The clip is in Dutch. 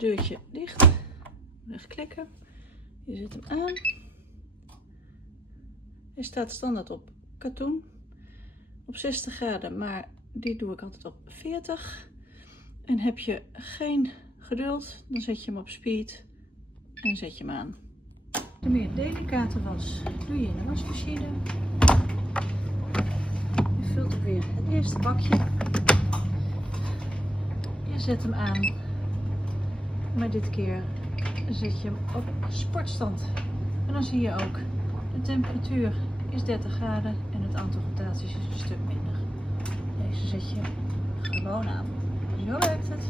deurtje dicht. Rechtklikken. Je zet hem aan. Hij staat standaard op katoen. Op 60 graden, maar die doe ik altijd op 40. En heb je geen geduld, dan zet je hem op speed en zet je hem aan. De meer delicate was doe je in de wasmachine. Je vult ook weer het eerste bakje. Je zet hem aan, maar dit keer zet je hem op sportstand. En dan zie je ook, de temperatuur is 30 graden en het aantal rotaties is een stuk minder. Deze zet je gewoon aan. Zo werkt het.